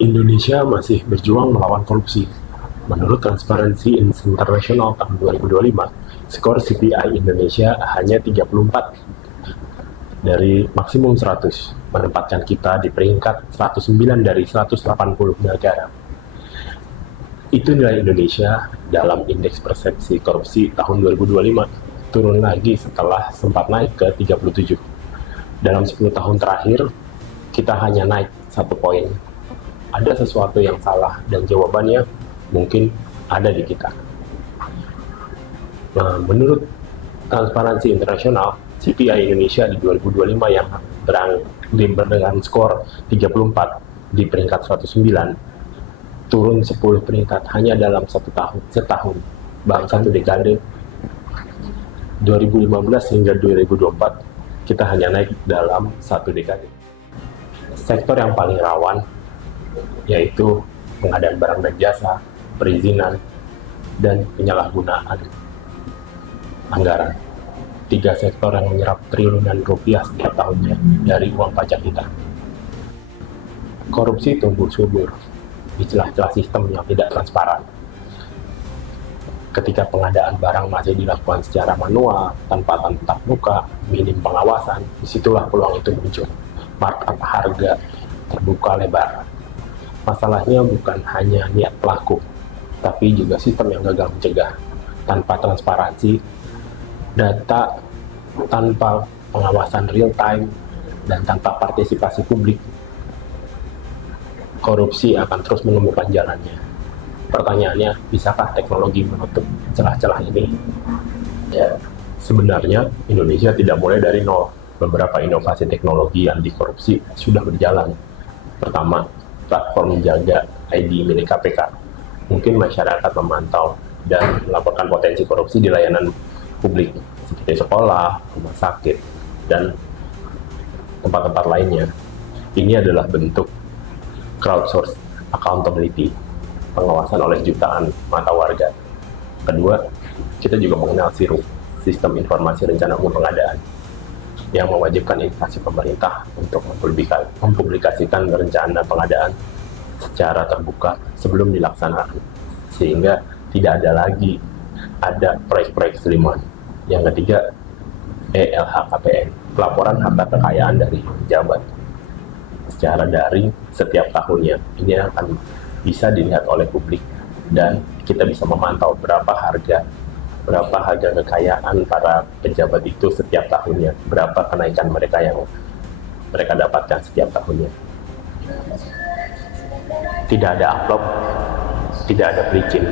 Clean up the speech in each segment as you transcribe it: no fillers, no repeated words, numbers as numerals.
Indonesia masih berjuang melawan korupsi. Menurut Transparency International tahun 2025, skor CPI Indonesia hanya 34 dari maksimum 100, menempatkan kita di peringkat 109 dari 180 negara. Itu nilai Indonesia dalam indeks persepsi korupsi tahun 2025, turun lagi setelah sempat naik ke 37. Dalam 10 tahun terakhir, kita hanya naik 1 poin. Ada sesuatu yang salah dan jawabannya mungkin ada di kita. Nah, menurut Transparansi Internasional, CPI Indonesia di 2025 yang dengan skor 34 di peringkat 109, turun 10 peringkat hanya dalam setahun, bahkan 1 dekade. 2015 hingga 2024, kita hanya naik dalam 1 dekade. Sektor yang paling rawan yaitu pengadaan barang dan jasa, perizinan, dan penyalahgunaan anggaran. 3 sektor yang menyerap triliunan rupiah setiap tahunnya dari uang pajak kita. Korupsi tumbuh subur di celah-celah sistem yang tidak transparan. Ketika pengadaan barang masih dilakukan secara manual, tanpa tatap muka, minim pengawasan, disitulah peluang itu muncul. Markup harga terbuka lebar. Masalahnya bukan hanya niat pelaku, tapi juga sistem yang gagal mencegah. Tanpa transparansi, data, tanpa pengawasan real time, dan tanpa partisipasi publik, korupsi akan terus menemukan jalannya. Pertanyaannya, bisakah teknologi menutup celah-celah ini? Ya, sebenarnya Indonesia tidak mulai dari nol. Beberapa inovasi teknologi anti korupsi sudah berjalan. Pertama, platform jaga ID milik KPK. Mungkin masyarakat memantau dan melaporkan potensi korupsi di layanan publik seperti sekolah, rumah sakit, dan tempat-tempat lainnya. Ini adalah bentuk crowdsource accountability, pengawasan oleh jutaan mata warga. Kedua, kita juga mengenal SIRU, Sistem Informasi Rencana Umum Pengadaan, yang mewajibkan instansi pemerintah untuk mempublikasikan rencana pengadaan secara terbuka sebelum dilaksanakan, sehingga tidak ada proyek-proyek selimuan. Yang ketiga, ELHKPN, pelaporan harta kekayaan dari pejabat secara daring setiap tahunnya. Ini akan bisa dilihat oleh publik dan kita bisa memantau berapa harga kekayaan para pejabat itu setiap tahunnya, berapa kenaikan mereka yang mereka dapatkan setiap tahunnya. Tidak ada amplop, tidak ada pelicin.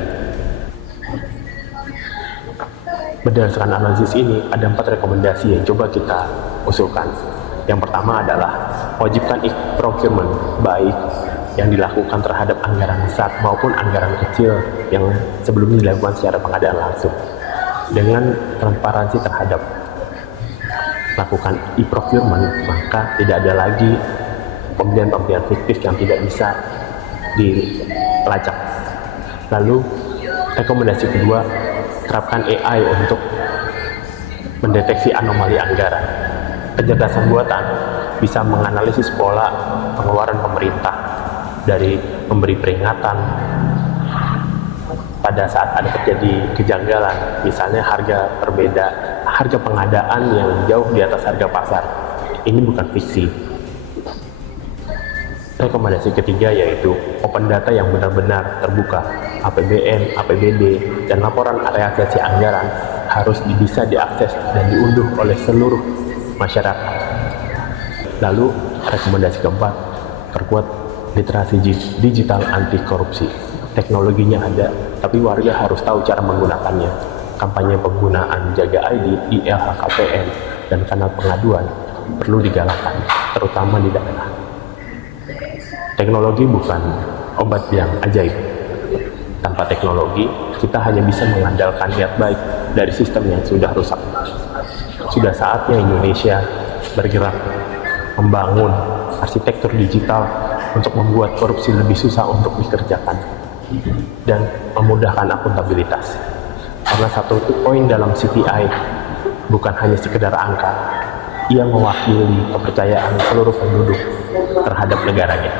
Berdasarkan analisis ini, ada 4 rekomendasi yang coba kita usulkan. Yang pertama adalah wajibkan e-procurement, baik yang dilakukan terhadap anggaran besar maupun anggaran kecil yang sebelumnya dilakukan secara pengadaan langsung. Dengan transparansi terhadap melakukan e-procurement, maka tidak ada lagi pembelian-pembelian fiktif yang tidak bisa dilacak. Lalu, rekomendasi kedua, terapkan AI untuk mendeteksi anomali anggaran. Kecerdasan buatan bisa menganalisis pola pengeluaran pemerintah dari memberi peringatan pada saat ada terjadi kejanggalan, misalnya harga pengadaan yang jauh di atas harga pasar. Ini bukan fiksi. Rekomendasi ketiga yaitu open data yang benar-benar terbuka. APBN, APBD, dan laporan realisasi anggaran harus bisa diakses dan diunduh oleh seluruh masyarakat. Lalu, rekomendasi keempat, perkuat literasi digital anti korupsi. Teknologinya ada, tapi warga harus tahu cara menggunakannya. Kampanye penggunaan jaga ID, ILHKPN, dan kanal pengaduan perlu digalakkan, terutama di daerah. Teknologi bukan obat yang ajaib. Tanpa teknologi, kita hanya bisa mengandalkan niat baik dari sistem yang sudah rusak. Sudah saatnya Indonesia bergerak membangun arsitektur digital untuk membuat korupsi lebih susah untuk dikerjakan dan memudahkan akuntabilitas. Karena 1 poin dalam CPI bukan hanya sekedar angka, ia mewakili kepercayaan seluruh penduduk terhadap negaranya.